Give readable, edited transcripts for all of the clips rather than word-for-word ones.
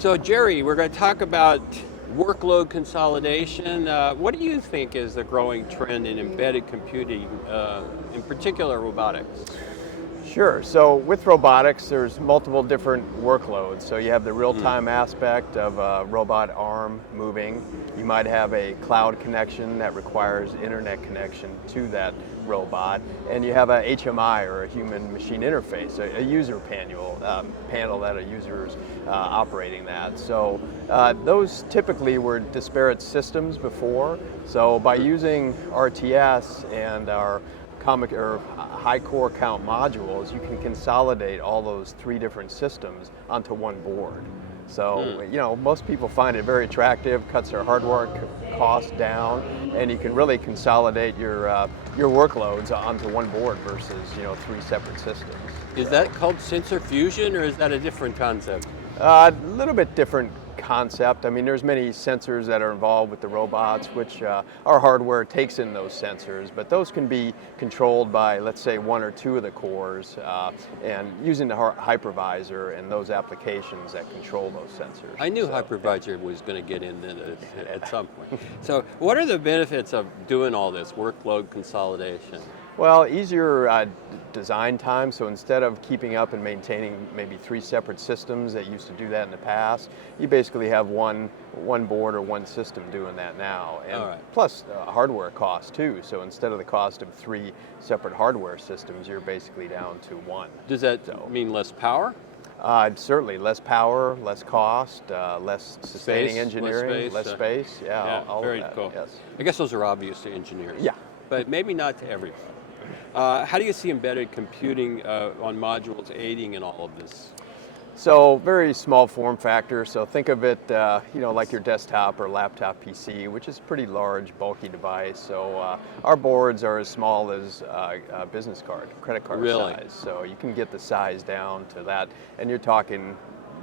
So Jerry, we're going to talk about workload consolidation. What do you think is the growing trend in embedded computing, in particular robotics? Sure. So with robotics, there's multiple different workloads. So you have the real-time aspect of a robot arm moving. You might have a cloud connection that requires internet connection to that robot, and you have a HMI, or a human machine interface, a user panel that a user is operating that. So those typically were disparate systems before. So by using RTS and our high core count modules, you can consolidate all those three different systems onto one board. So, you know, most people find it very attractive, cuts their hardware costs down, and you can really consolidate your workloads onto one board versus, you know, three separate systems. Is that called sensor fusion, or is that a different concept? A little bit different concept. I mean, there's many sensors that are involved with the robots, which our hardware takes in those sensors, but those can be controlled by, let's say, one or two of the cores, and using the hypervisor and those applications that control those sensors. I knew hypervisor was going to get in at some point. So what are the benefits of doing all this workload consolidation? Well, easier design time, so instead of keeping up and maintaining maybe three separate systems that used to do that in the past, you basically have one board or one system doing that now. And plus hardware cost too, so instead of the cost of three separate hardware systems, you're basically down to one. Does that mean less power? Certainly, less power, less cost, less sustaining engineering, less space. Yeah, all very of that, cool. Yes. I guess those are obvious to engineers. Yeah. But maybe not to everyone. How do you see embedded computing on modules aiding in all of this? So very small form factor. So think of it, you know, like your desktop or laptop PC, which is a pretty large, bulky device. So our boards are as small as a business card, credit card size. So you can get the size down to that, and you're talking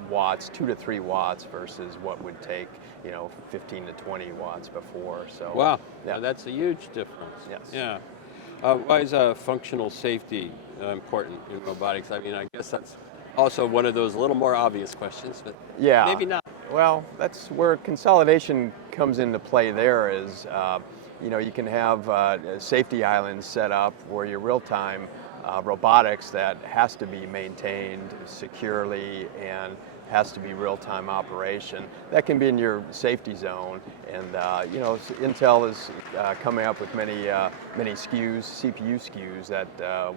watts, 2 to 3 watts versus what would take, you know, 15 to 20 watts before. So wow, yeah, that's a huge difference. Yes. Yeah. Why is functional safety important in robotics? I mean, I guess that's also one of those little more obvious questions, but maybe not. Well, that's where consolidation comes into play there is, you know, you can have safety islands set up where your real-time robotics that has to be maintained securely and has to be real-time operation. That can be in your safety zone, and you know, Intel is coming up with many SKUs, CPU SKUs that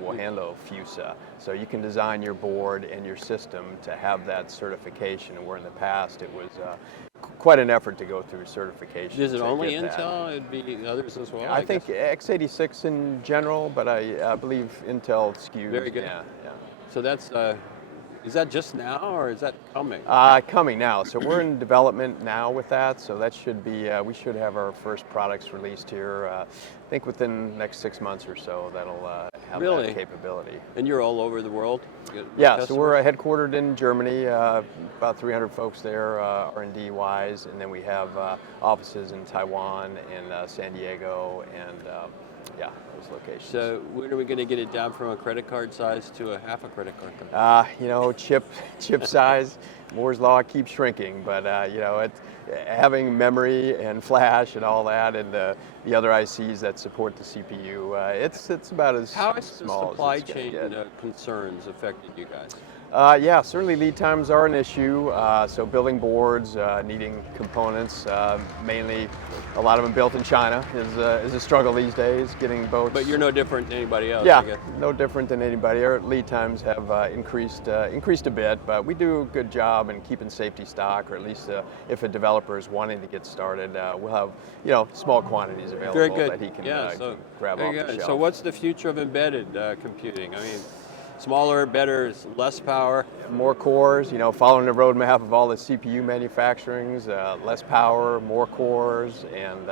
will handle FUSA. So you can design your board and your system to have that certification, where in the past it was quite an effort to go through certification. Is it only Intel? It'd be others as well? I think x86 in general, but I believe Intel SKUs. Very good. Yeah. So that's, is that just now, or is that coming? Coming now. So we're in development now with that. So that should be, we should have our first products released here, I think within the next 6 months or so. That'll have that capability. And you're all over the world? Yeah, customers? So we're headquartered in Germany, about 300 folks there, R&D wise, and then we have offices in Taiwan and San Diego, and yeah, those locations. So when are we going to get it down from a credit card size to a half a credit card? You know, chip size, Moore's law keeps shrinking, but you know, having memory and flash and all that, and the other ICs that support the CPU, it's about as small as it's going to get. How has the supply chain concerns affected you guys? Yeah, certainly lead times are an issue. So building boards, needing components, mainly a lot of them built in China is a struggle these days, getting boats. But you're no different than anybody else, yeah, I guess. No different than anybody. Our lead times have increased a bit, but we do a good job in keeping safety stock, or at least if a developer is wanting to get started, we'll have, you know, small quantities available that he can grab off the shelf. So what's the future of embedded computing? I mean, smaller, better, less power? More cores, you know, following the roadmap of all the CPU manufacturings, less power, more cores, and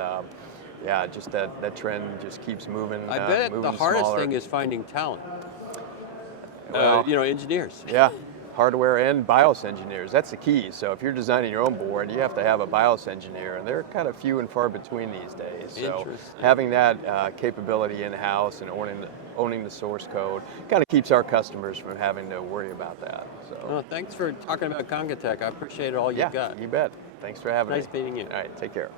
yeah, just that trend just keeps moving. I bet moving the hardest smaller. thing is finding talent. Well, you know, engineers. Yeah. hardware and BIOS engineers. That's the key. So if you're designing your own board, you have to have a BIOS engineer, and they're kind of few and far between these days. So having that capability in-house and owning the source code kind of keeps our customers from having to worry about that. So. Well, thanks for talking about Congatec. I appreciate all you've got. You bet. Thanks for having me. Nice meeting you. All right, take care.